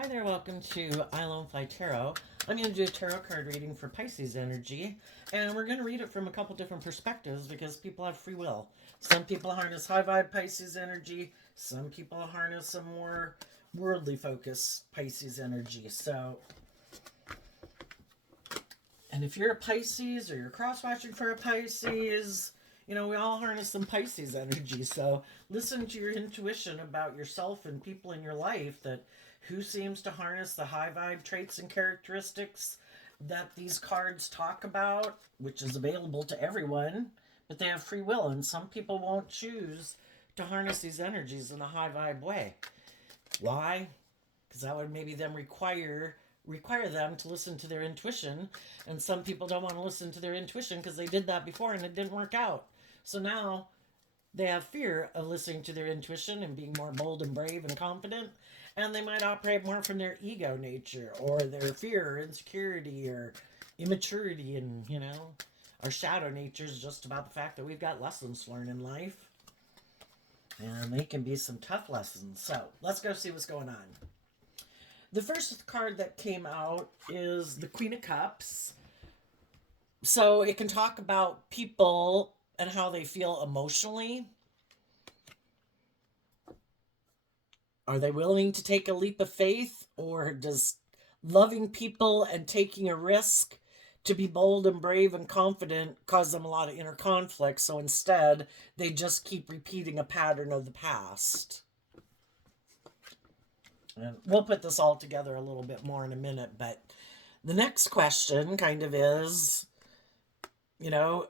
Hi there, welcome to I Lone Fly Tarot. I'm going to do a tarot card reading for Pisces energy, and we're going to read it from a couple different perspectives because people have free will. Some people harness high vibe Pisces energy, some people harness a more worldly focus Pisces energy. And if you're a Pisces or you're cross watching for a Pisces, we all harness some Pisces energy. So listen to your intuition about yourself and people in your life that who seems to harness the high vibe traits and characteristics that these cards talk about, which is available to everyone, but they have free will, and some people won't choose to harness these energies in a high vibe way. Why? Because that would maybe them require them to listen to their intuition, and some people don't want to listen to their intuition because they did that before and it didn't work out. So now they have fear of listening to their intuition and being more bold and brave and confident, and they might operate more from their ego nature or their fear or insecurity or immaturity. And our shadow nature is just about the fact that we've got lessons to learn in life, and they can be some tough lessons. So let's go see what's going on. The first card that came out is the Queen of Cups. So it can talk about people and how they feel emotionally. Are they willing to take a leap of faith, or does loving people and taking a risk to be bold and brave and confident cause them a lot of inner conflict? So instead, they just keep repeating a pattern of the past. And we'll put this all together a little bit more in a minute, but the next question kind of is, the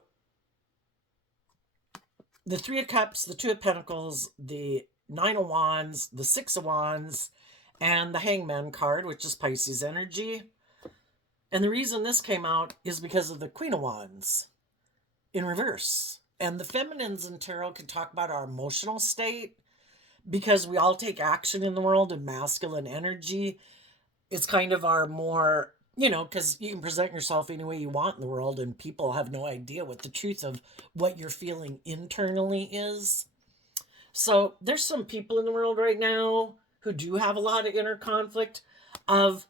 Three of Cups, the Two of Pentacles, the Nine of Wands, the Six of Wands, and the Hangman card, which is Pisces energy. And the reason this came out is because of the Queen of Wands in reverse. And the feminines in tarot can talk about our emotional state, because we all take action in the world, and masculine energy is kind of our more, because you can present yourself any way you want in the world, and people have no idea what the truth of what you're feeling internally is. So there's some people in the world right now who do have a lot of inner conflict of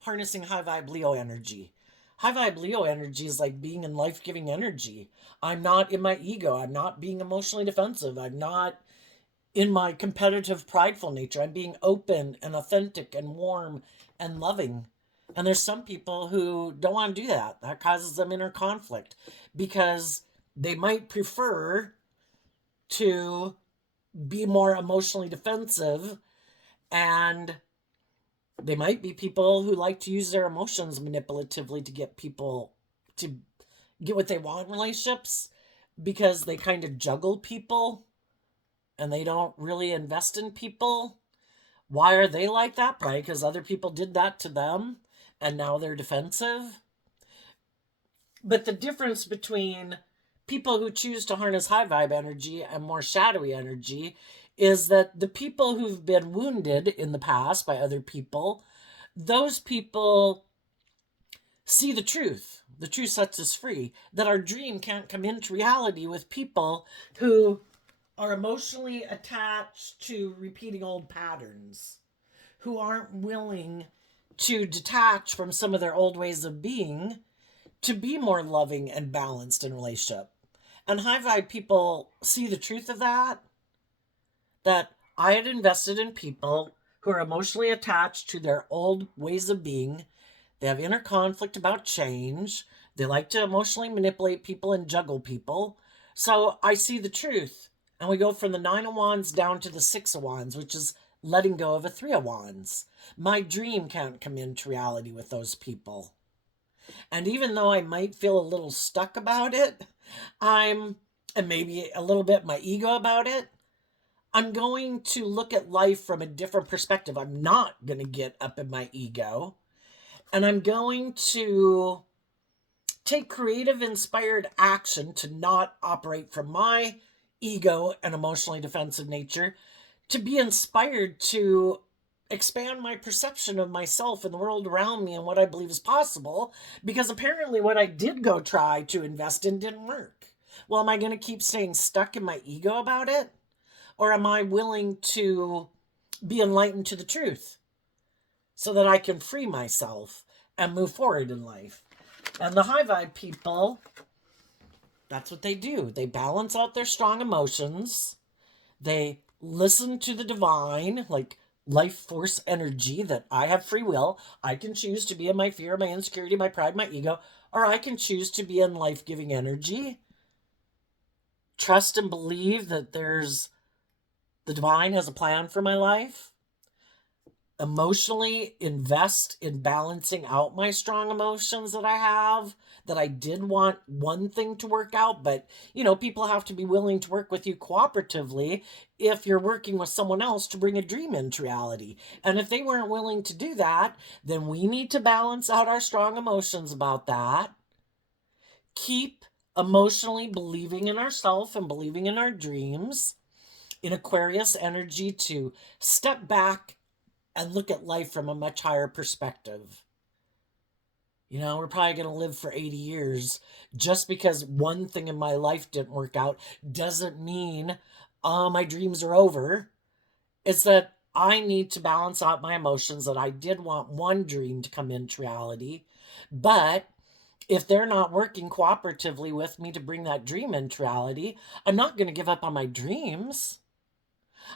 harnessing high vibe Leo energy. High vibe Leo energy is like being in life-giving energy. I'm not in my ego. I'm not being emotionally defensive. I'm not in my competitive, prideful nature. I'm being open and authentic and warm and loving. And there's some people who don't want to do that. That causes them inner conflict because they might prefer to be more emotionally defensive, and they might be people who like to use their emotions manipulatively to get people to get what they want in relationships, because they kind of juggle people and they don't really invest in people. Why are they like that? Probably because other people did that to them and now they're defensive. But the difference between people who choose to harness high vibe energy and more shadowy energy is that the people who've been wounded in the past by other people, those people see the truth. The truth sets us free. That our dream can't come into reality with people who are emotionally attached to repeating old patterns, who aren't willing to detach from some of their old ways of being to be more loving and balanced in relationship. And high vibe people see the truth of that I had invested in people who are emotionally attached to their old ways of being. They have inner conflict about change. They like to emotionally manipulate people and juggle people. So I see the truth. And we go from the Nine of Wands down to the Six of Wands, which is letting go of a Three of Wands. My dream can't come into reality with those people. And even though I might feel a little stuck about it, and maybe a little bit my ego about it, I'm going to look at life from a different perspective. I'm not going to get up in my ego. And I'm going to take creative, inspired action to not operate from my ego and emotionally defensive nature, to be inspired to expand my perception of myself and the world around me and what I believe is possible, because apparently what I did go try to invest in didn't work. Well, am I going to keep staying stuck in my ego about it? Or am I willing to be enlightened to the truth? so that I can free myself and move forward in life. And the high vibe people, that's what they do. They balance out their strong emotions. They listen to the divine, like life force energy, that I have free will. I can choose to be in my fear, my insecurity, my pride, my ego, or I can choose to be in life giving energy. Trust and believe that the divine has a plan for my life. Emotionally invest in balancing out my strong emotions that I have, that I did want one thing to work out, but people have to be willing to work with you cooperatively if you're working with someone else to bring a dream into reality. And if they weren't willing to do that, then we need to balance out our strong emotions about that. Keep emotionally believing in ourselves and believing in our dreams. In Aquarius energy, to step back and look at life from a much higher perspective. We're probably going to live for 80 years. Just because one thing in my life didn't work out doesn't mean my dreams are over. It's that I need to balance out my emotions, that I did want one dream to come into reality. But if they're not working cooperatively with me to bring that dream into reality, I'm not going to give up on my dreams.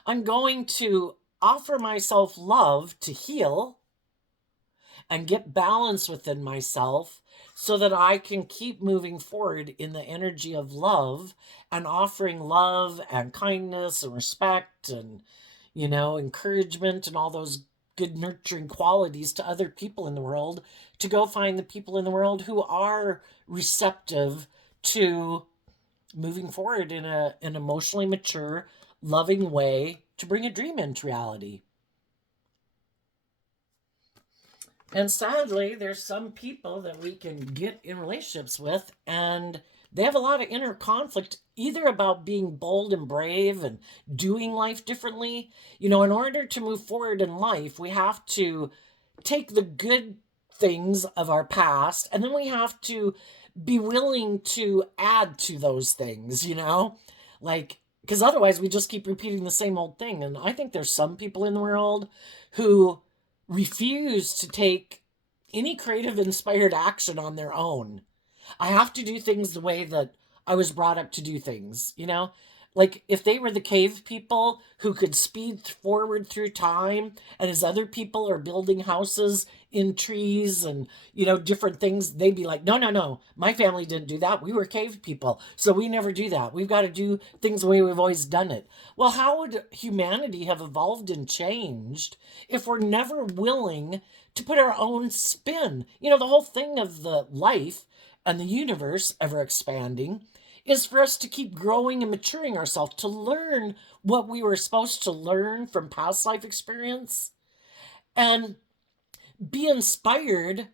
I'm going to offer myself love to heal and get balance within myself so that I can keep moving forward in the energy of love and offering love and kindness and respect and, encouragement and all those good nurturing qualities to other people in the world, to go find the people in the world who are receptive to moving forward in an emotionally mature, loving way to bring a dream into reality. And sadly, there's some people that we can get in relationships with, and they have a lot of inner conflict, either about being bold and brave and doing life differently. In order to move forward in life, we have to take the good things of our past, and then we have to be willing to add to those things, like, because otherwise we just keep repeating the same old thing. And I think there's some people in the world who refuse to take any creative inspired action on their own. I have to do things the way that I was brought up to do things, Like if they were the cave people who could speed forward through time, and as other people are building houses in trees and, different things, they'd be like, no, no, no, my family didn't do that. We were cave people, so we never do that. We've got to do things the way we've always done it. Well, how would humanity have evolved and changed if we're never willing to put our own spin? The whole thing of the life and the universe ever expanding is for us to keep growing and maturing ourselves, to learn what we were supposed to learn from past life experience, and be inspired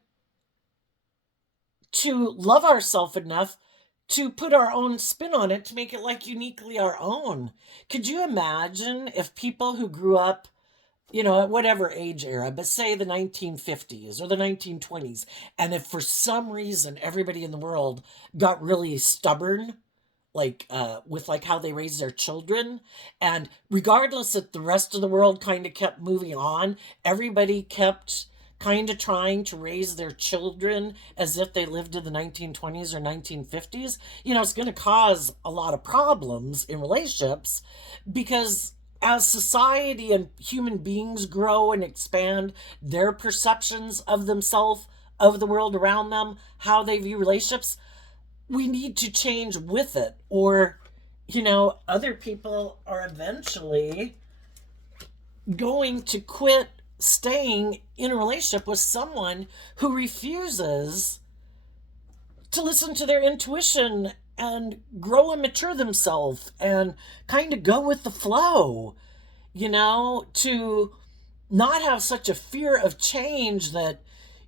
to love ourselves enough to put our own spin on it, to make it like uniquely our own. Could you imagine if people who grew up, at whatever age era, but say the 1950s or the 1920s, and if for some reason everybody in the world got really stubborn, like with like how they raise their children, and regardless that the rest of the world kind of kept moving on, everybody kept kind of trying to raise their children as if they lived in the 1920s or 1950s, it's going to cause a lot of problems in relationships, because as society and human beings grow and expand their perceptions of themselves, of the world around them, how they view relationships, we need to change with it, or other people are eventually going to quit staying in a relationship with someone who refuses to listen to their intuition and grow and mature themselves and kind of go with the flow, to not have such a fear of change that,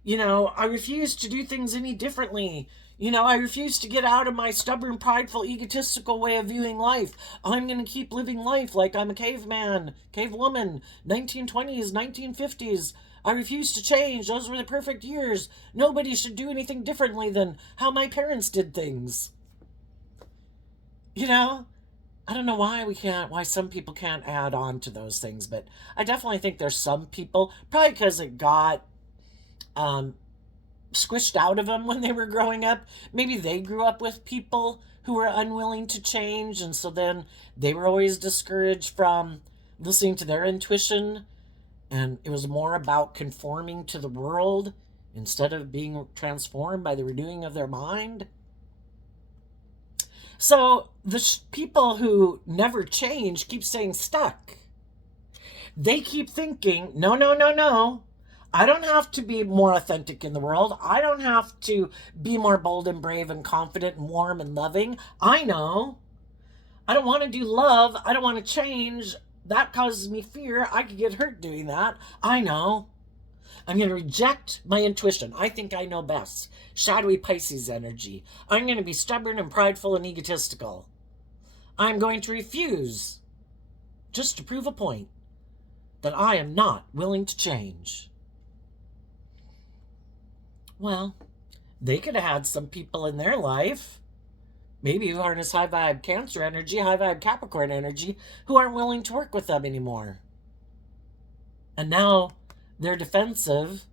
I refuse to do things any differently. I refuse to get out of my stubborn, prideful, egotistical way of viewing life. I'm going to keep living life like I'm a caveman, cavewoman, 1920s, 1950s. I refuse to change. Those were the perfect years. Nobody should do anything differently than how my parents did things. I don't know why some people can't add on to those things, but I definitely think there's some people, probably because it got um, squished out of them when they were growing up. Maybe they grew up with people who were unwilling to change, and so then they were always discouraged from listening to their intuition, and it was more about conforming to the world instead of being transformed by the renewing of their mind. So the people who never change keep staying stuck. They keep thinking, no, no, no, no. I don't have to be more authentic in the world. I don't have to be more bold and brave and confident and warm and loving. I know. I don't want to do love. I don't want to change. That causes me fear. I could get hurt doing that. I know. I'm going to reject my intuition. I think I know best. Shadowy Pisces energy. I'm going to be stubborn and prideful and egotistical. I'm going to refuse, just to prove a point, that I am not willing to change. Well, they could have had some people in their life, maybe who harness high vibe Cancer energy, high vibe Capricorn energy, who aren't willing to work with them anymore. And now they're defensive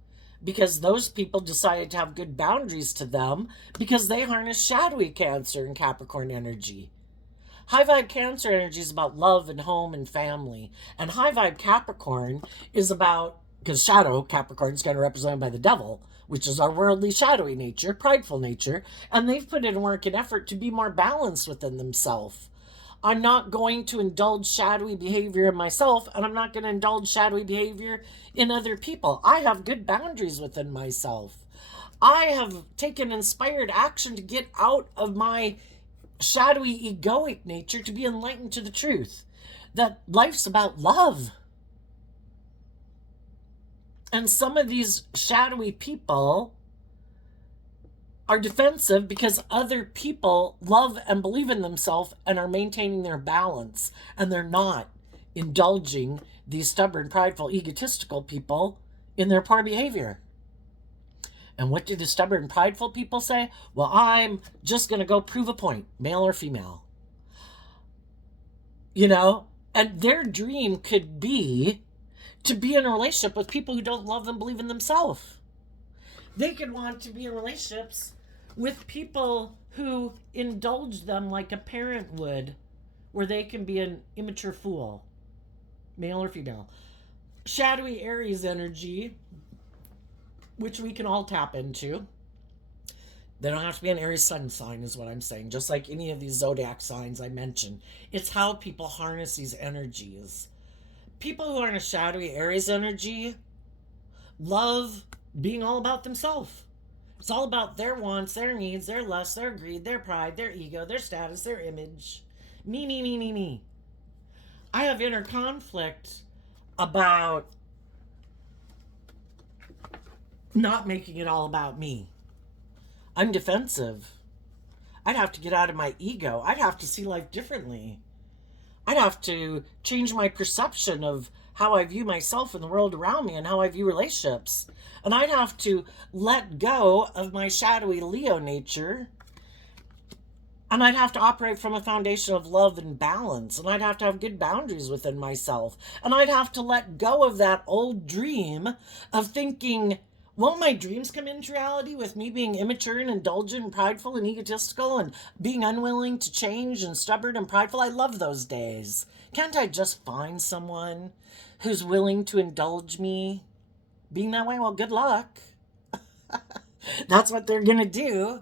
because those people decided to have good boundaries to them because they harness shadowy Cancer and Capricorn energy. High vibe Cancer energy is about love and home and family. And high vibe Capricorn is about, because shadow Capricorn is kind of represented by the devil, which is our worldly, shadowy nature, prideful nature. And they've put in work and effort to be more balanced within themselves. I'm not going to indulge shadowy behavior in myself, and I'm not going to indulge shadowy behavior in other people. I have good boundaries within myself. I have taken inspired action to get out of my shadowy egoic nature to be enlightened to the truth that life's about love. And some of these shadowy people are defensive because other people love and believe in themselves and are maintaining their balance, and they're not indulging these stubborn, prideful, egotistical people in their poor behavior. And what do the stubborn, prideful people say? Well, I'm just going to go prove a point, male or female. You know, and their dream could be to be in a relationship with people who don't love and believe in themselves. They could want to be in relationships with people who indulge them like a parent would, where they can be an immature fool, male or female. Shadowy Aries energy, which we can all tap into. They don't have to be an Aries sun sign, is what I'm saying. Just like any of these zodiac signs I mentioned. It's how people harness these energies. People who are in a shadowy Aries energy love being all about themselves. It's all about their wants, their needs, their lust, their greed, their pride, their ego, their status, their image. Me, me, me, me, me. I have inner conflict about not making it all about me. I'm defensive. I'd have to get out of my ego. I'd have to see life differently. I'd have to change my perception of how I view myself and the world around me and how I view relationships. And I'd have to let go of my shadowy Leo nature. And I'd have to operate from a foundation of love and balance. And I'd have to have good boundaries within myself. And I'd have to let go of that old dream of thinking, won't my dreams come into reality with me being immature and indulgent and prideful and egotistical and being unwilling to change and stubborn and prideful? I love those days. Can't I just find someone who's willing to indulge me being that way? Well, good luck. That's what they're going to do.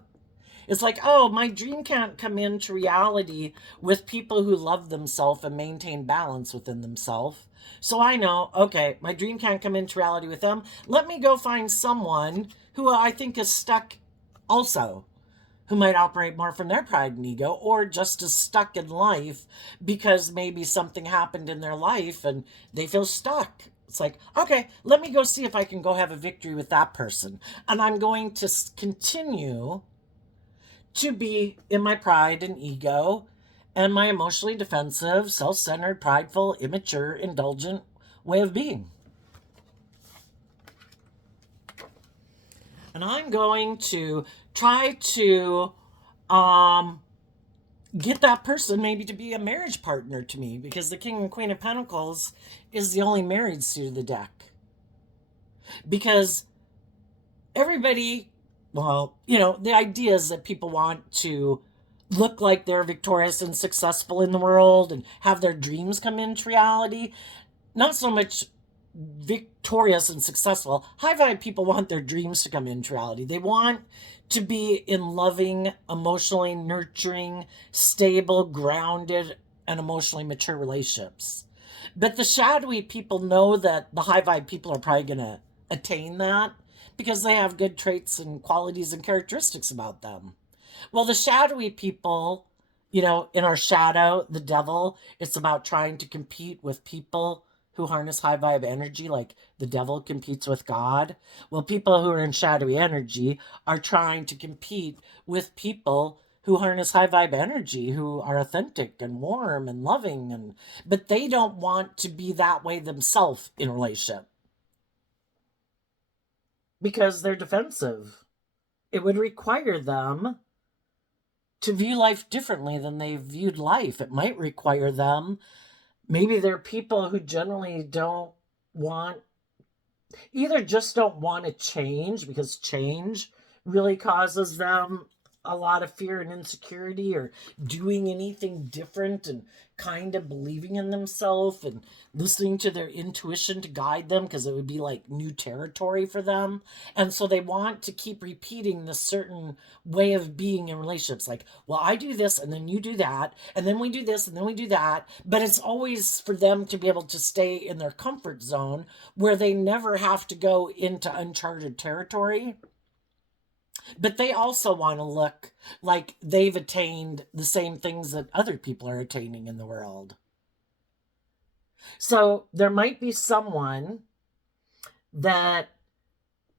It's like, oh, my dream can't come into reality with people who love themselves and maintain balance within themselves. So I know, okay, my dream can't come into reality with them. Let me go find someone who I think is stuck also, who might operate more from their pride and ego, or just as stuck in life because maybe something happened in their life and they feel stuck. It's like, okay, let me go see if I can go have a victory with that person. And I'm going to continue to be in my pride and ego and my emotionally defensive, self-centered, prideful, immature, indulgent way of being. And I'm going to try to get that person maybe to be a marriage partner to me, because the King and Queen of Pentacles is the only married suit of the deck. Because everybody, well, the idea is that people want to look like they're victorious and successful in the world and have their dreams come into reality. Not so much victorious and successful. High vibe people want their dreams to come into reality. They want to be in loving, emotionally nurturing, stable, grounded, and emotionally mature relationships. But the shadowy people know that the high vibe people are probably going to attain that because they have good traits and qualities and characteristics about them. Well, the shadowy people, in our shadow, the devil, it's about trying to compete with people who harness high vibe energy, like the devil competes with God. Well, people who are in shadowy energy are trying to compete with people who harness high vibe energy, who are authentic and warm and loving, but they don't want to be that way themselves in a relationship because they're defensive. It would require them to view life differently than they viewed life. It might require them, maybe they're people who generally don't want, either just don't want to change because change really causes them a lot of fear and insecurity, or doing anything different and kind of believing in themselves and listening to their intuition to guide them, because it would be like new territory for them. And so they want to keep repeating this certain way of being in relationships, like, well, I do this and then you do that and then we do this and then we do that. But it's always for them to be able to stay in their comfort zone where they never have to go into uncharted territory. But they also want to look like they've attained the same things that other people are attaining in the world. So there might be someone that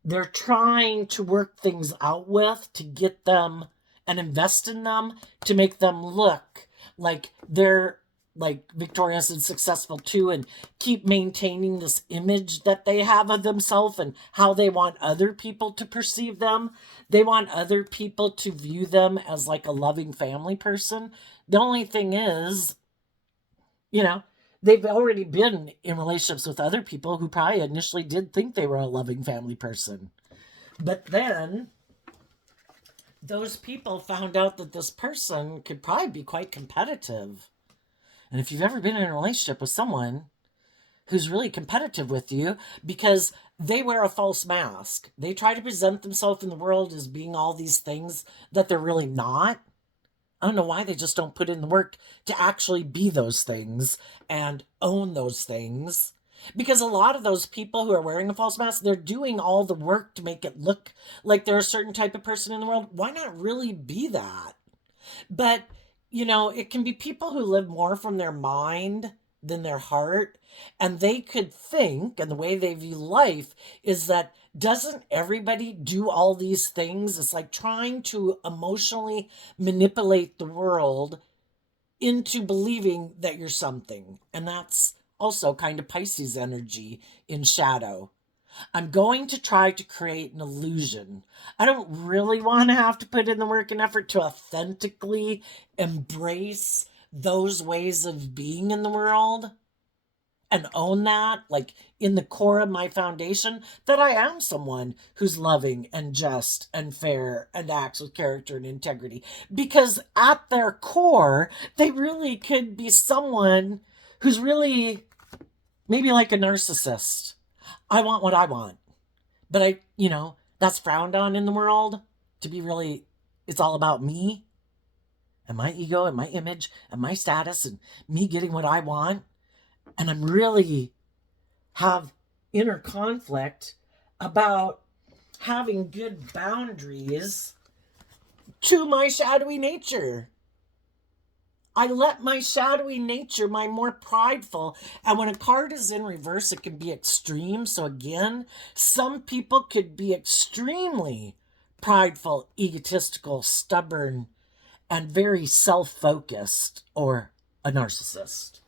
they're trying to work things out with to get them and invest in them to make them look like they're like victorious and successful too, and keep maintaining this image that they have of themselves and how they want other people to perceive them. They want other people to view them as like a loving family person. The only thing is, they've already been in relationships with other people who probably initially did think they were a loving family person. But then those people found out that this person could probably be quite competitive. And if you've ever been in a relationship with someone who's really competitive with you, because they wear a false mask, they try to present themselves in the world as being all these things that they're really not. I don't know why they just don't put in the work to actually be those things and own those things. Because a lot of those people who are wearing a false mask, they're doing all the work to make it look like they're a certain type of person in the world. Why not really be that? But, it can be people who live more from their mind than their heart. And they could think, and the way they view life is that, doesn't everybody do all these things? It's like trying to emotionally manipulate the world into believing that you're something. And that's also kind of Pisces energy in shadow. I'm going to try to create an illusion. I don't really want to have to put in the work and effort to authentically embrace those ways of being in the world and own that, like in the core of my foundation, that I am someone who's loving and just and fair and acts with character and integrity. Because at their core, they really could be someone who's really maybe like a narcissist. I want what I want. But that's frowned on in the world, to be really, it's all about me and my ego and my image and my status and me getting what I want. And I'm really have inner conflict about having good boundaries to my shadowy nature. I let my shadowy nature, my more prideful, and when a card is in reverse, it can be extreme. So again, some people could be extremely prideful, egotistical, stubborn, and very self-focused, or a narcissist.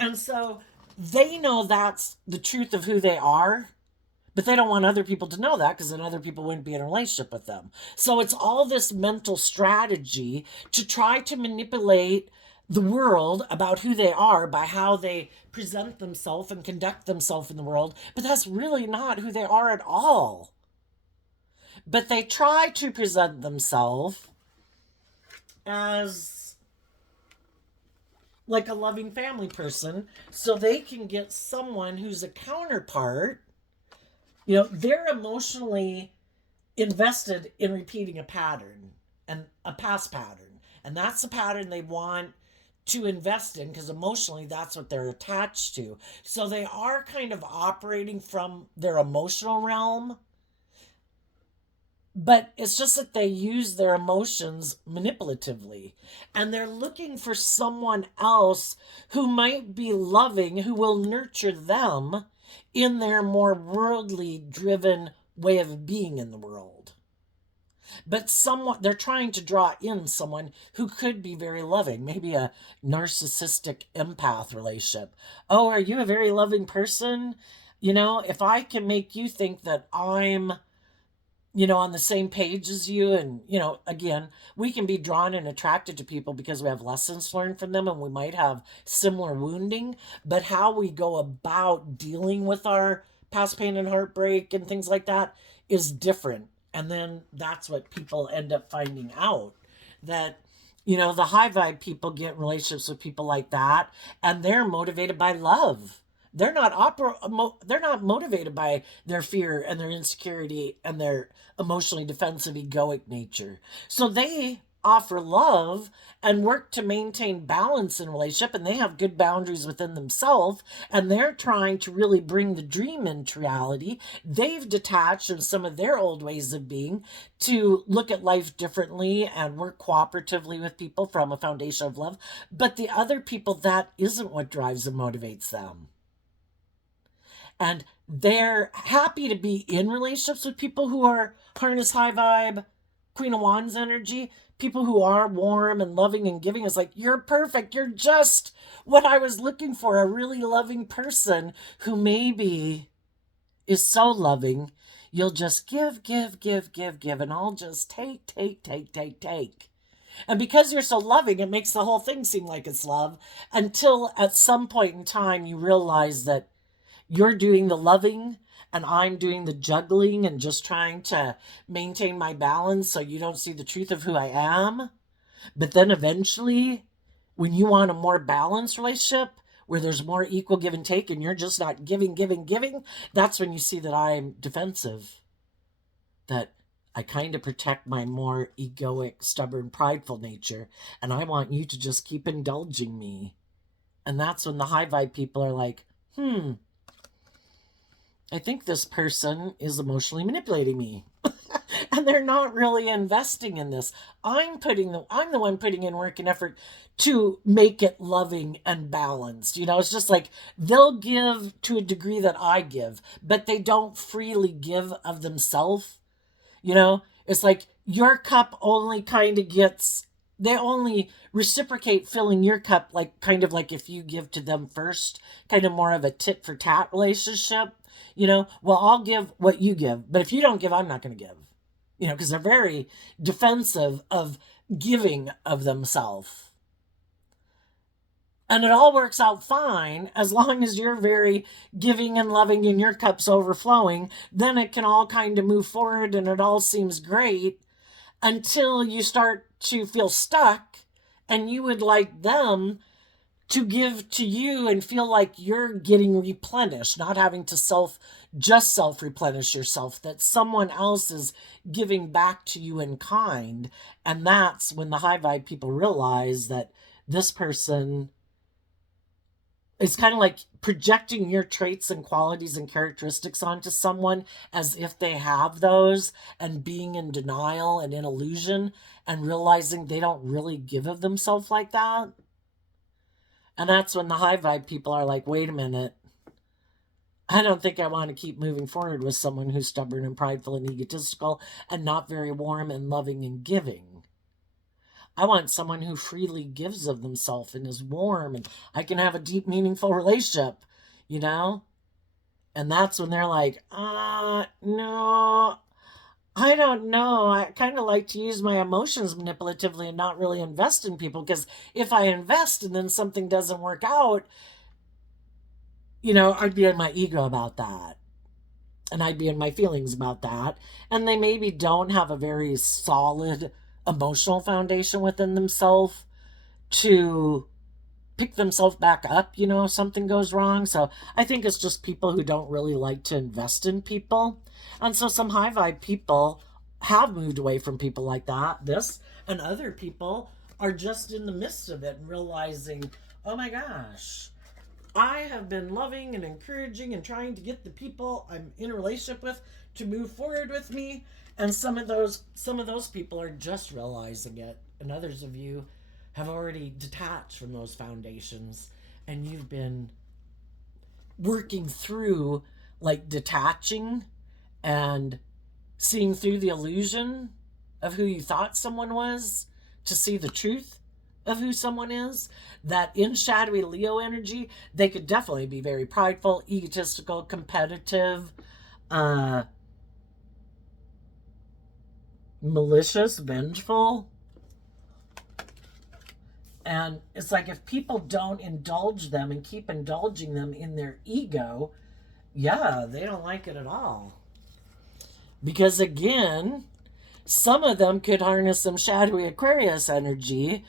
And so they know that's the truth of who they are, But they don't want other people to know that because then other people wouldn't be in a relationship with them. So it's all this mental strategy to try to manipulate the world about who they are by how they present themselves and conduct themselves in the world. But that's really not who they are at all. But they try to present themselves as like a loving family person so they can get someone who's a counterpart. They're emotionally invested in repeating a pattern and a past pattern. And that's the pattern they want to invest in because emotionally that's what they're attached to. So they are kind of operating from their emotional realm, but it's just that they use their emotions manipulatively. And they're looking for someone else who might be loving, who will nurture them in their more worldly driven way of being in the world. But they're trying to draw in someone who could be very loving, maybe a narcissistic empath relationship. Oh, are you a very loving person? If I can make you think that I'm on the same page as you. And, again, we can be drawn and attracted to people because we have lessons learned from them and we might have similar wounding. But how we go about dealing with our past pain and heartbreak and things like that is different. And then that's what people end up finding out, that the high vibe people get in relationships with people like that, and they're motivated by love. They're not motivated by their fear and their insecurity and their emotionally defensive egoic nature. So they offer love and work to maintain balance in a relationship, and they have good boundaries within themselves, and they're trying to really bring the dream into reality. They've detached in some of their old ways of being to look at life differently and work cooperatively with people from a foundation of love. But the other people, that isn't what drives and motivates them. And they're happy to be in relationships with people who are harness high vibe, Queen of Wands energy, people who are warm and loving and giving. Is like, you're perfect. You're just what I was looking for, a really loving person who maybe is so loving. You'll just give, and I'll just take. And because you're so loving, it makes the whole thing seem like it's love until at some point in time you realize that you're doing the loving and I'm doing the juggling and just trying to maintain my balance so you don't see the truth of who I am. But then eventually, when you want a more balanced relationship where there's more equal give and take and you're just not giving, that's when you see that I'm defensive. That I kind of protect my more egoic, stubborn, prideful nature, and I want you to just keep indulging me. And that's when the high vibe people are like, I think this person is emotionally manipulating me. And they're not really investing in this. I'm the one putting in work and effort to make it loving and balanced. It's just like they'll give to a degree that I give, but they don't freely give of themselves. It's like your cup only kind of gets, they only reciprocate filling your cup, like kind of like if you give to them first, kind of more of a tit for tat relationship. Well, I'll give what you give, but if you don't give, I'm not going to give. Because they're very defensive of giving of themselves. And it all works out fine as long as you're very giving and loving and your cup's overflowing. Then it can all kind of move forward and it all seems great until you start to feel stuck and you would like them to give to you and feel like you're getting replenished, not having to self-replenish yourself, that someone else is giving back to you in kind. And that's when the high vibe people realize that this person is kind of like projecting your traits and qualities and characteristics onto someone as if they have those, and being in denial and in illusion and realizing they don't really give of themselves like that. And that's when the high vibe people are like, wait a minute. I don't think I want to keep moving forward with someone who's stubborn and prideful and egotistical and not very warm and loving and giving. I want someone who freely gives of themselves and is warm, and I can have a deep, meaningful relationship, And that's when they're like, no, I don't know. I kind of like to use my emotions manipulatively and not really invest in people, because if I invest and then something doesn't work out, I'd be in my ego about that. And I'd be in my feelings about that. And they maybe don't have a very solid emotional foundation within themselves to pick themselves back up, if something goes wrong. So I think it's just people who don't really like to invest in people. And so some high vibe people have moved away from people like that, and other people are just in the midst of it and realizing, oh my gosh, I have been loving and encouraging and trying to get the people I'm in a relationship with to move forward with me. And some of those people are just realizing it. And others of you have already detached from those foundations, and you've been working through, like, detaching and seeing through the illusion of who you thought someone was to see the truth of who someone is. That in shadowy Leo energy, they could definitely be very prideful, egotistical, competitive, malicious, vengeful. And it's like, if people don't indulge them and keep indulging them in their ego, yeah, they don't like it at all. Because again, some of them could harness some shadowy Aquarius energy,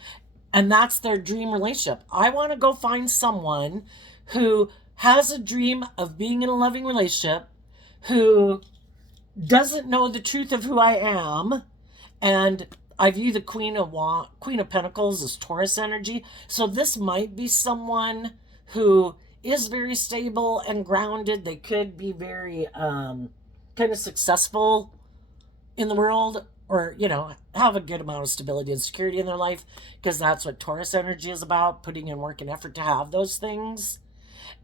and that's their dream relationship. I want to go find someone who has a dream of being in a loving relationship, who doesn't know the truth of who I am. And I view the Queen of Pentacles as Taurus energy. So this might be someone who is very stable and grounded. They could be very kind of successful in the world, or have a good amount of stability and security in their life, because that's what Taurus energy is about, putting in work and effort to have those things.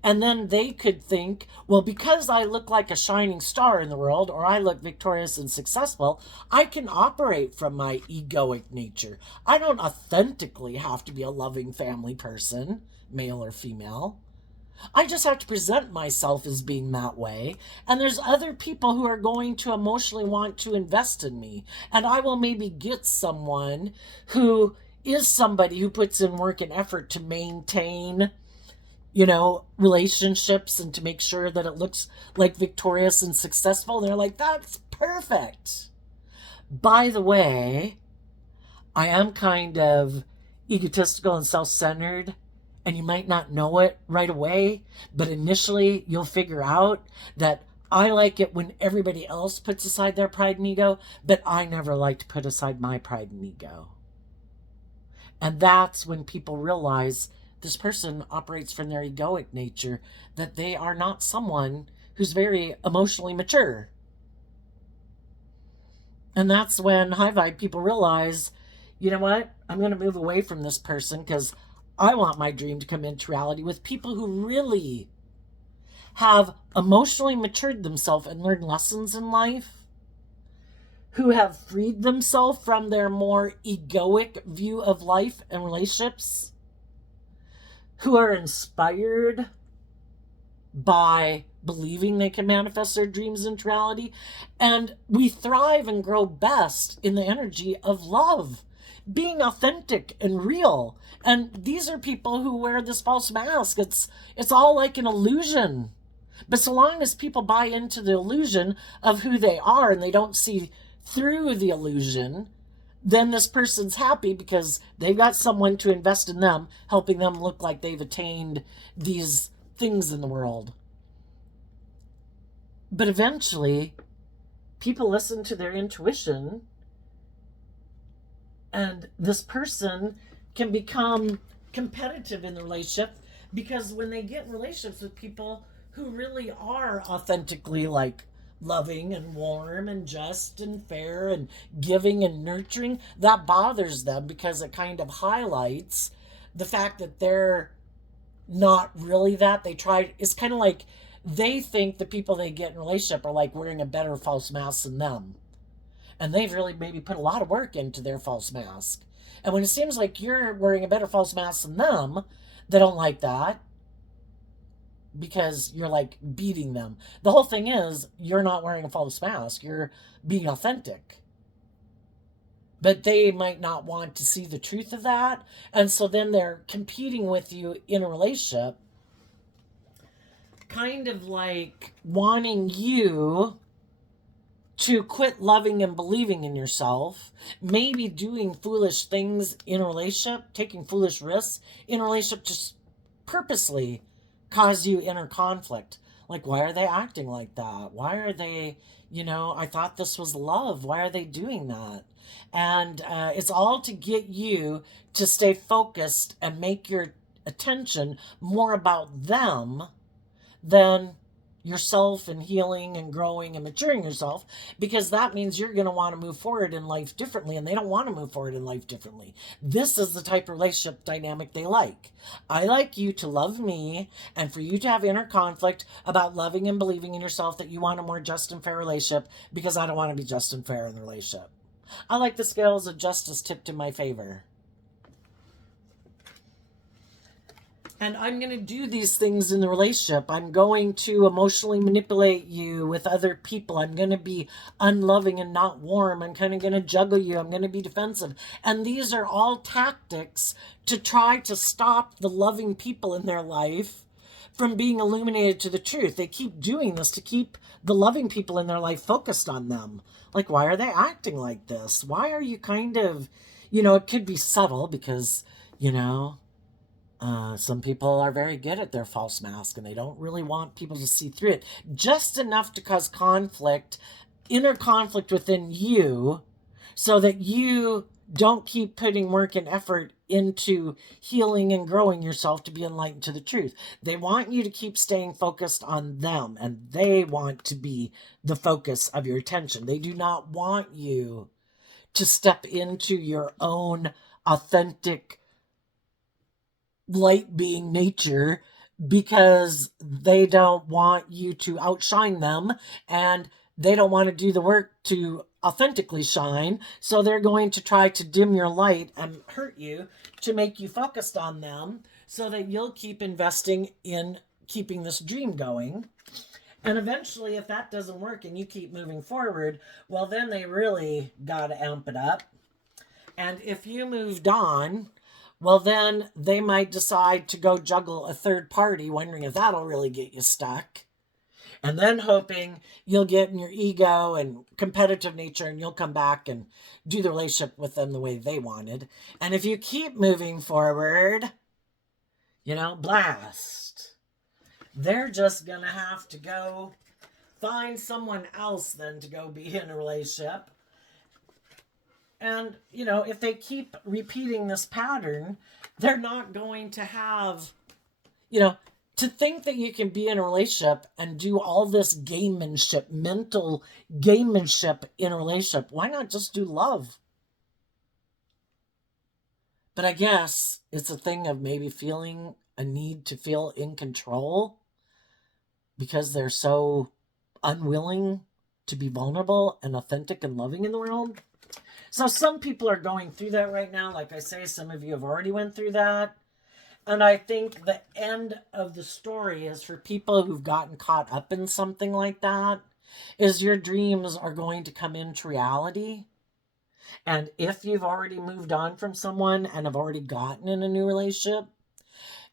And then they could think, well, because I look like a shining star in the world, or I look victorious and successful, I can operate from my egoic nature. I don't authentically have to be a loving family person, male or female. I just have to present myself as being that way. And there's other people who are going to emotionally want to invest in me. And I will maybe get someone who is somebody who puts in work and effort to maintain, relationships, and to make sure that it looks like victorious and successful. And they're like, that's perfect. By the way, I am kind of egotistical and self-centered, and you might not know it right away, but initially you'll figure out that I like it when everybody else puts aside their pride and ego, but I never like to put aside my pride and ego. And that's when people realize this person operates from their egoic nature, that they are not someone who's very emotionally mature. And that's when high vibe people realize, you know what, I'm going to move away from this person, because I want my dream to come into reality with people who really have emotionally matured themselves and learned lessons in life, who have freed themselves from their more egoic view of life and relationships, who are inspired by believing they can manifest their dreams into reality. And we thrive and grow best in the energy of love, being authentic and real. And these are people who wear this false mask. It's all like an illusion. But so long as people buy into the illusion of who they are and they don't see through the illusion, then this person's happy because they've got someone to invest in them, helping them look like they've attained these things in the world. But eventually, people listen to their intuition, and this person can become competitive in the relationship, because when they get in relationships with people who really are authentically, like, loving and warm and just and fair and giving and nurturing, that bothers them, because it kind of highlights the fact that they're not really that. It's kind of like they think the people they get in a relationship are like wearing a better false mask than them. And they've really maybe put a lot of work into their false mask. And when it seems like you're wearing a better false mask than them, they don't like that. because you're like beating them. The whole thing is you're not wearing a false mask. You're being authentic. But they might not want to see the truth of that. And so then they're competing with you in a relationship, kind of like wanting you to quit loving and believing in yourself, maybe doing foolish things in a relationship, taking foolish risks in a relationship, just purposely cause you inner conflict. Like, why are they acting like that? Why are they, I thought this was love. Why are they doing that? And it's all to get you to stay focused and make your attention more about them than yourself and healing and growing and maturing yourself, because that means you're going to want to move forward in life differently, and they don't want to move forward in life differently. This is the type of relationship dynamic they like. I like you to love me and for you to have inner conflict about loving and believing in yourself, that you want a more just and fair relationship, because I don't want to be just and fair in the relationship. I like the scales of justice tipped in my favor. And I'm going to do these things in the relationship. I'm going to emotionally manipulate you with other people. I'm going to be unloving and not warm. I'm kind of going to juggle you. I'm going to be defensive. And these are all tactics to try to stop the loving people in their life from being illuminated to the truth. They keep doing this to keep the loving people in their life focused on them. Like, why are they acting like this? Why are you kind of, it could be subtle because, some people are very good at their false mask and they don't really want people to see through it. Just enough to cause conflict, inner conflict within you, so that you don't keep putting work and effort into healing and growing yourself to be enlightened to the truth. They want you to keep staying focused on them, and they want to be the focus of your attention. They do not want you to step into your own authentic light being nature, because they don't want you to outshine them, and they don't want to do the work to authentically shine. So they're going to try to dim your light and hurt you to make you focused on them, so that you'll keep investing in keeping this dream going. And eventually, if that doesn't work and you keep moving forward, well, then they really got to amp it up. And if you moved on, well, then they might decide to go juggle a third party, wondering if that'll really get you stuck. And then hoping you'll get in your ego and competitive nature and you'll come back and do the relationship with them the way they wanted. And if you keep moving forward, blast. They're just going to have to go find someone else then to go be in a relationship. And, if they keep repeating this pattern, they're not going to have, to think that you can be in a relationship and do all this gamemanship, mental gamemanship in a relationship. Why not just do love? But I guess it's a thing of maybe feeling a need to feel in control because they're so unwilling to be vulnerable and authentic and loving in the world. So some people are going through that right now. Like I say, some of you have already went through that. And I think the end of the story is for people who've gotten caught up in something like that, is your dreams are going to come into reality. And if you've already moved on from someone and have already gotten in a new relationship,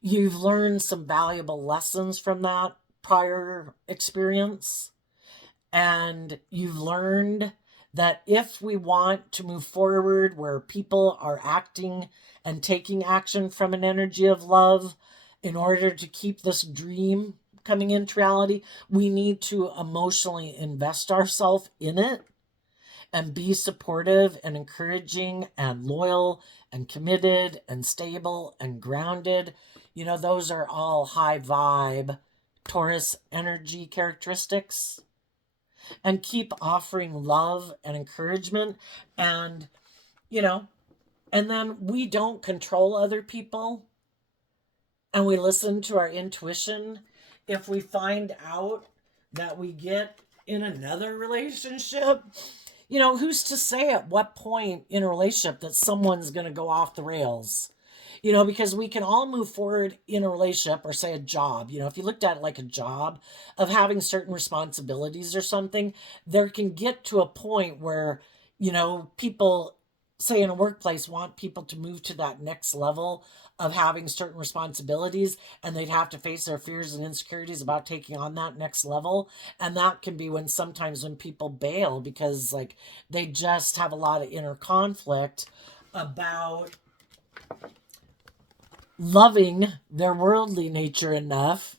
you've learned some valuable lessons from that prior experience. And you've learned that if we want to move forward where people are acting and taking action from an energy of love in order to keep this dream coming into reality, we need to emotionally invest ourselves in it and be supportive and encouraging and loyal and committed and stable and grounded. Those are all high vibe Taurus energy characteristics. And keep offering love and encouragement. And, and then we don't control other people. And we listen to our intuition. If we find out that we get in another relationship, who's to say at what point in a relationship that someone's going to go off the rails? because we can all move forward in a relationship or say a job. If you looked at it like a job of having certain responsibilities or something, there can get to a point where, people say in a workplace want people to move to that next level of having certain responsibilities, and they'd have to face their fears and insecurities about taking on that next level. And that can be when sometimes when people bail because like they just have a lot of inner conflict about loving their worldly nature enough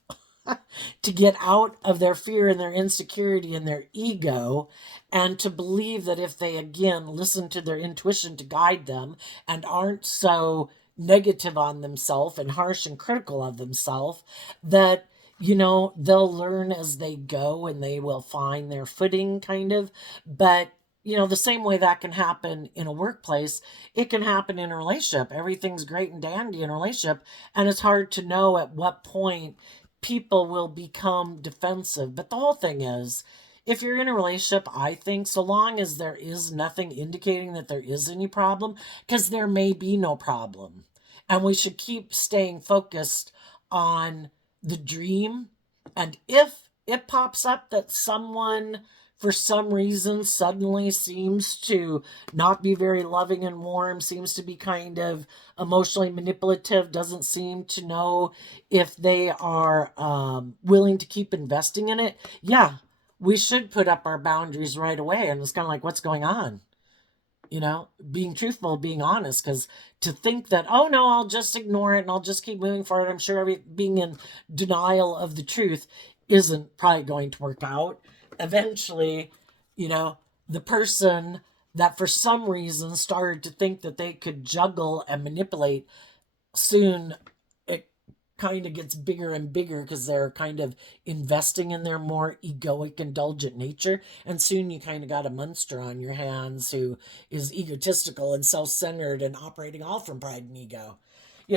to get out of their fear and their insecurity and their ego, and to believe that if they again listen to their intuition to guide them and aren't so negative on themselves and harsh and critical of themselves, that they'll learn as they go and they will find their footing, kind of. But the same way that can happen in a workplace, it can happen in a relationship. Everything's great and dandy in a relationship, and it's hard to know at what point people will become defensive. But the whole thing is, if you're in a relationship, I think so long as there is nothing indicating that there is any problem, because there may be no problem. And we should keep staying focused on the dream. And if it pops up that someone, for some reason, suddenly seems to not be very loving and warm, seems to be kind of emotionally manipulative, doesn't seem to know if they are willing to keep investing in it, yeah, we should put up our boundaries right away. And it's kind of like, what's going on? Being truthful, being honest, because to think that, oh no, I'll just ignore it and I'll just keep moving forward, I'm sure being in denial of the truth isn't probably going to work out. Eventually, the person that for some reason started to think that they could juggle and manipulate, soon it kind of gets bigger and bigger because they're kind of investing in their more egoic, indulgent nature. And soon you kind of got a monster on your hands who is egotistical and self-centered and operating all from pride and ego.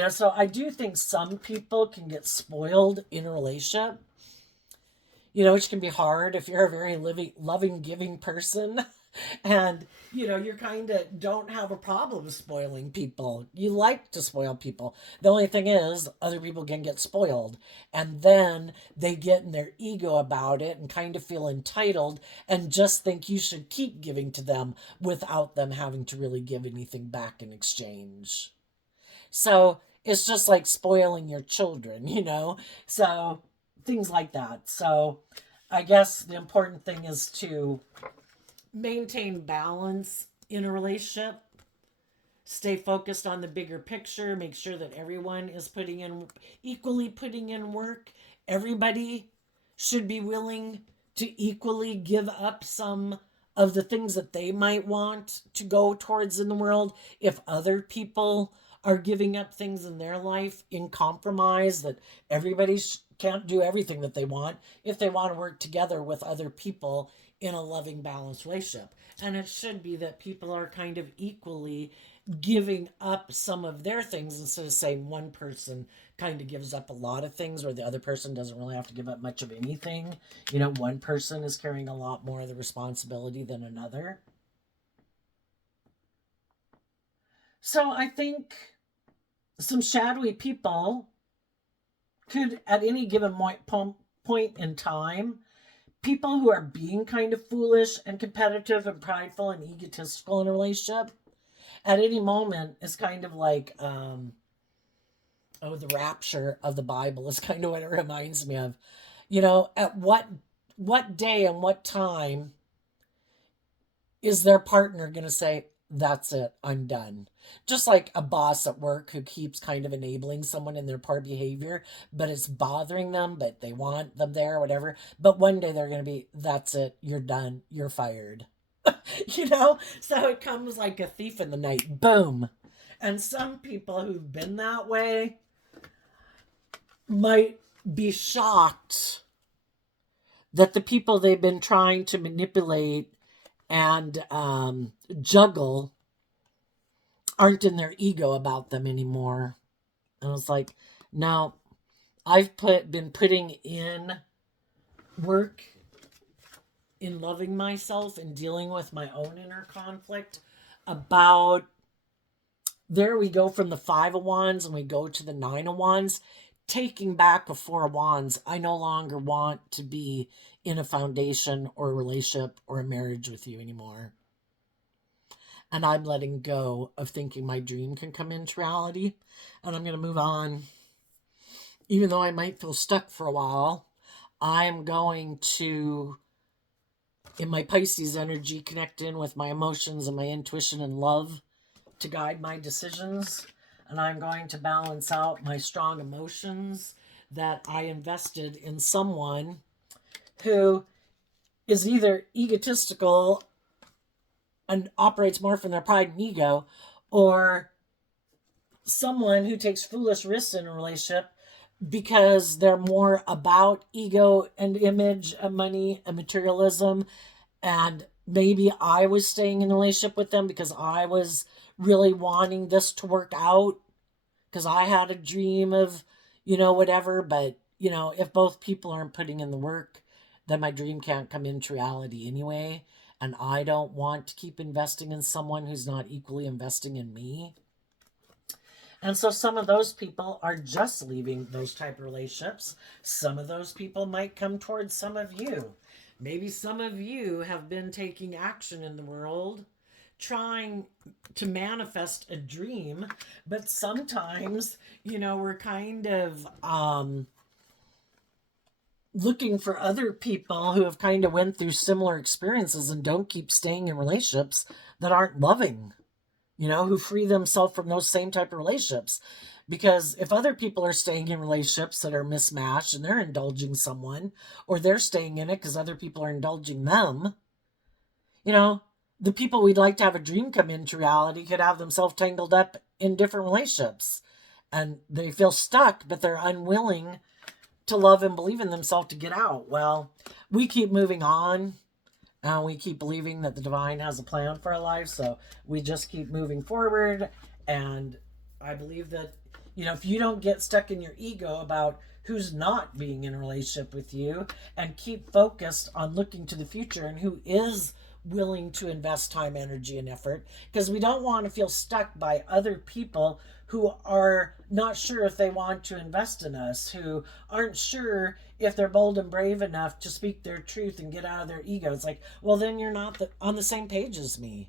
So I do think some people can get spoiled in a relationship, which can be hard if you're a very loving, giving person. And, you're kind of don't have a problem spoiling people. You like to spoil people. The only thing is, other people can get spoiled. And then they get in their ego about it and kind of feel entitled and just think you should keep giving to them without them having to really give anything back in exchange. So it's just like spoiling your children, So things like that. So I guess the important thing is to maintain balance in a relationship, stay focused on the bigger picture, make sure that everyone is equally putting in work. Everybody should be willing to equally give up some of the things that they might want to go towards in the world. If other people are giving up things in their life in compromise, that everybody can't do everything that they want if they want to work together with other people in a loving, balanced relationship. And it should be that people are kind of equally giving up some of their things, instead of saying one person kind of gives up a lot of things where the other person doesn't really have to give up much of anything. One person is carrying a lot more of the responsibility than another. So I think some shadowy people could, at any given point in time, people who are being kind of foolish and competitive and prideful and egotistical in a relationship, at any moment is kind of like, the rapture of the Bible is kind of what it reminds me of. At what day and what time is their partner going to say, that's it, I'm done? Just like a boss at work who keeps kind of enabling someone in their poor behavior, but it's bothering them, but they want them there, or whatever. But one day they're going to be, that's it, you're done, you're fired. So it comes like a thief in the night, boom. And some people who've been that way might be shocked that the people they've been trying to manipulate and juggle aren't in their ego about them anymore. And I was like, no, I've been putting in work in loving myself and dealing with my own inner conflict about there we go from the Five of Wands and we go to the Nine of Wands, taking back a Four of Wands. I no longer want to be in a foundation or a relationship or a marriage with you anymore. And I'm letting go of thinking my dream can come into reality. And I'm going to move on. Even though I might feel stuck for a while, I'm going to, in my Pisces energy, connect in with my emotions and my intuition and love to guide my decisions. And I'm going to balance out my strong emotions that I invested in someone who is either egotistical and operates more from their pride and ego, or someone who takes foolish risks in a relationship because they're more about ego and image and money and materialism. And maybe I was staying in a relationship with them because I was really wanting this to work out, because I had a dream of, whatever. But, if both people aren't putting in the work, then my dream can't come into reality anyway. And I don't want to keep investing in someone who's not equally investing in me. And so some of those people are just leaving those type of relationships. Some of those people might come towards some of you. Maybe some of you have been taking action in the world, trying to manifest a dream, but sometimes, we're kind of looking for other people who have kind of went through similar experiences and don't keep staying in relationships that aren't loving, who free themselves from those same type of relationships. Because if other people are staying in relationships that are mismatched and they're indulging someone, or they're staying in it because other people are indulging them, the people we'd like to have a dream come into reality could have themselves tangled up in different relationships. And they feel stuck, but they're unwilling to love and believe in themselves to get out. Well, we keep moving on. And we keep believing that the divine has a plan for our life. So we just keep moving forward. And I believe that, if you don't get stuck in your ego about who's not being in a relationship with you, and keep focused on looking to the future and who is willing to invest time, energy, and effort, because we don't want to feel stuck by other people who are not sure if they want to invest in us, who aren't sure if they're bold and brave enough to speak their truth and get out of their ego. It's like, well, then you're not on the same page as me.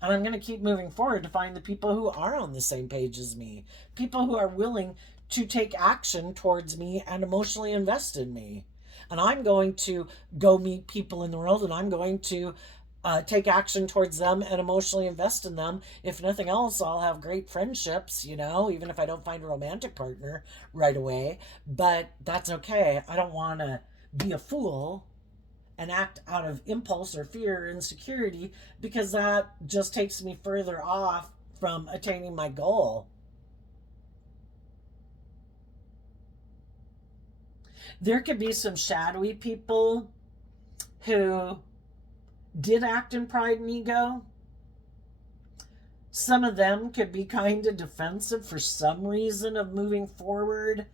And I'm going to keep moving forward to find the people who are on the same page as me, people who are willing to take action towards me and emotionally invest in me. And I'm going to go meet people in the world, and I'm going to take action towards them and emotionally invest in them. If nothing else, I'll have great friendships, even if I don't find a romantic partner right away. But that's okay. I don't want to be a fool and act out of impulse or fear or insecurity, because that just takes me further off from attaining my goal. There could be some shadowy people who did act in pride and ego. Some of them could be kind of defensive for some reason of moving forward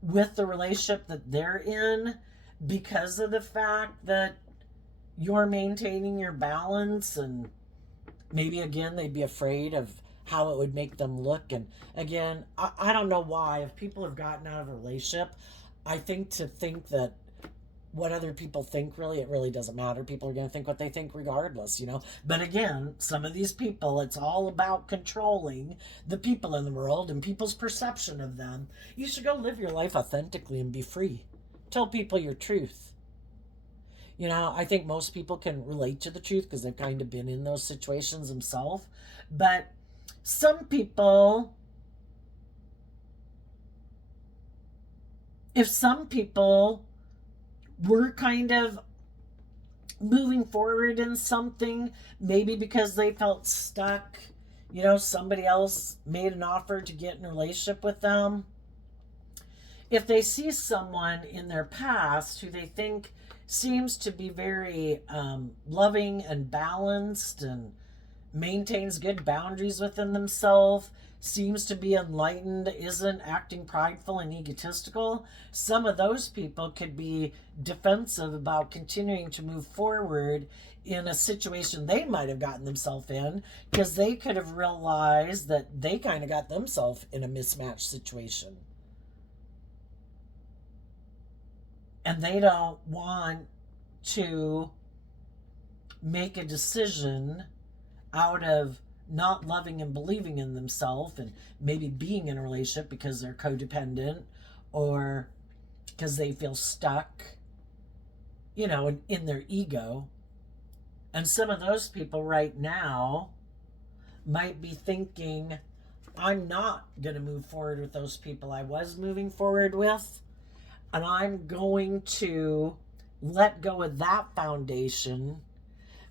with the relationship that they're in, because of the fact that you're maintaining your balance. And maybe again they'd be afraid of how it would make them look. And again, I don't know why, if people have gotten out of a relationship, I think that what other people think, it really doesn't matter. People are going to think what they think regardless, But again, some of these people, it's all about controlling the people in the world and people's perception of them. You should go live your life authentically and be free. Tell people your truth. I think most people can relate to the truth because they've kind of been in those situations themselves. But some people, if some people were kind of moving forward in something, maybe because they felt stuck, somebody else made an offer to get in a relationship with them. If they see someone in their past who they think seems to be very loving and balanced and maintains good boundaries within themselves, seems to be enlightened, isn't acting prideful and egotistical, some of those people could be defensive about continuing to move forward in a situation they might have gotten themselves in, because they could have realized that they kind of got themselves in a mismatched situation. And they don't want to make a decision out of not loving and believing in themselves and maybe being in a relationship because they're codependent or because they feel stuck, in their ego. And some of those people right now might be thinking, I'm not going to move forward with those people I was moving forward with, and I'm going to let go of that foundation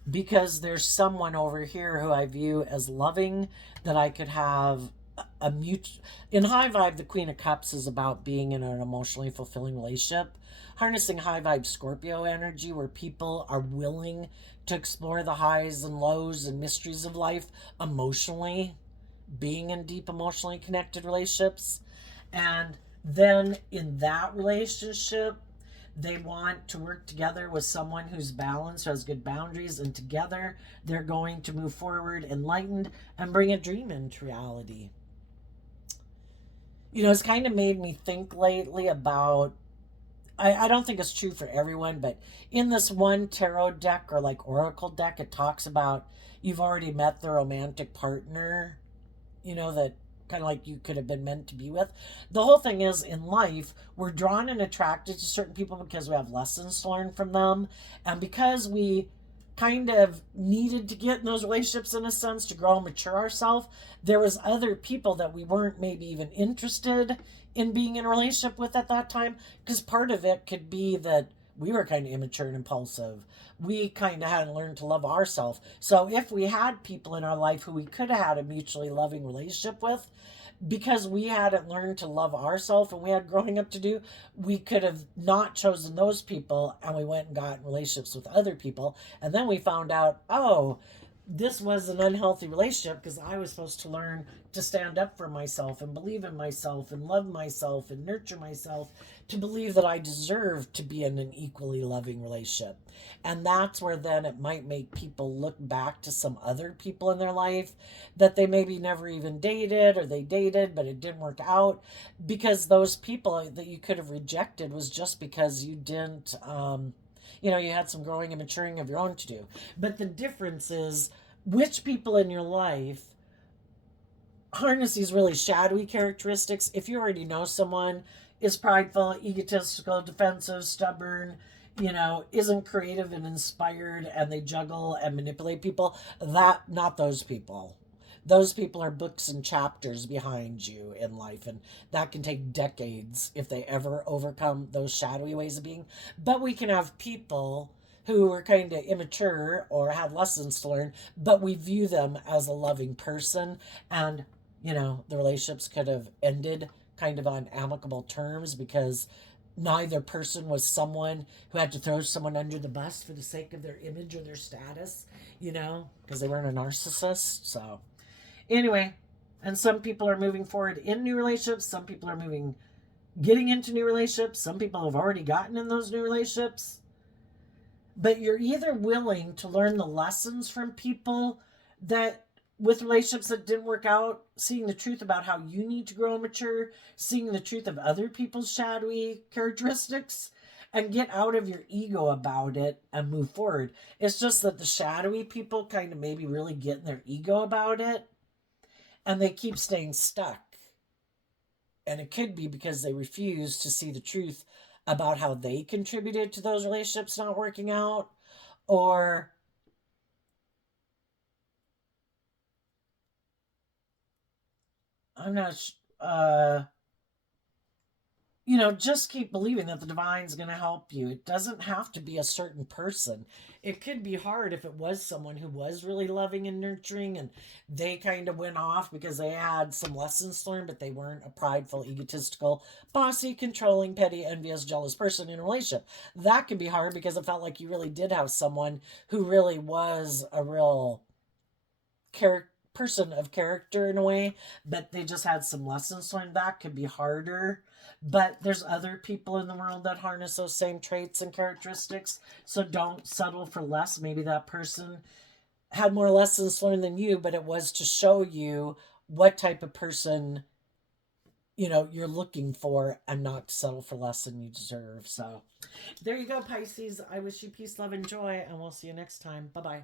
because there's someone over here who I view as loving, that I could have a mutual. In high vibe, the Queen of Cups is about being in an emotionally fulfilling relationship, harnessing high vibe Scorpio energy where people are willing to explore the highs and lows and mysteries of life emotionally, being in deep emotionally connected relationships. And then in that relationship, they want to work together with someone who's balanced, who has good boundaries, and together they're going to move forward enlightened and bring a dream into reality. It's kind of made me think lately about, I don't think it's true for everyone, but in this one tarot deck or like oracle deck, it talks about you've already met the romantic partner, that kind of like you could have been meant to be with. The whole thing is, in life, we're drawn and attracted to certain people because we have lessons to learn from them. And because we kind of needed to get in those relationships in a sense to grow and mature ourselves, there was other people that we weren't maybe even interested in being in a relationship with at that time, because part of it could be that we were kind of immature and impulsive. We kind of hadn't learned to love ourselves. So if we had people in our life who we could have had a mutually loving relationship with, because we hadn't learned to love ourselves and we had growing up to do, we could have not chosen those people, and we went and got in relationships with other people. And then we found out, oh, this was an unhealthy relationship because I was supposed to learn to stand up for myself and believe in myself and love myself and nurture myself, to believe that I deserve to be in an equally loving relationship. And that's where then it might make people look back to some other people in their life that they maybe never even dated, or they dated but it didn't work out, because those people that you could have rejected was just because you didn't you had some growing and maturing of your own to do. But the difference is which people in your life harness these really shadowy characteristics. If you already know someone is prideful, egotistical, defensive, stubborn, isn't creative and inspired, and they juggle and manipulate people, not those people. Those people are books and chapters behind you in life, and that can take decades if they ever overcome those shadowy ways of being. But we can have people who are kind of immature or have lessons to learn, but we view them as a loving person, and the relationships could have ended kind of on amicable terms because neither person was someone who had to throw someone under the bus for the sake of their image or their status, because they weren't a narcissist. So anyway, and some people are moving forward in new relationships. Some people are getting into new relationships. Some people have already gotten in those new relationships. But you're either willing to learn the lessons from people that, with relationships that didn't work out, seeing the truth about how you need to grow and mature, seeing the truth of other people's shadowy characteristics, and get out of your ego about it and move forward. It's just that the shadowy people kind of maybe really get in their ego about it, and they keep staying stuck. And it could be because they refuse to see the truth about how they contributed to those relationships not working out, or I'm not just keep believing that the divine's going to help you. It doesn't have to be a certain person. It could be hard if it was someone who was really loving and nurturing, and they kind of went off because they had some lessons to learn, but they weren't a prideful, egotistical, bossy, controlling, petty, envious, jealous person in a relationship. That can be hard because it felt like you really did have someone who really was a real person of character in a way, but they just had some lessons learned. That could be harder. But there's other people in the world that harness those same traits and characteristics. So don't settle for less. Maybe that person had more lessons learned than you, but it was to show you what type of person you're looking for, and not to settle for less than you deserve. So there you go, Pisces. I wish you peace, love, and joy, and we'll see you next time. Bye bye.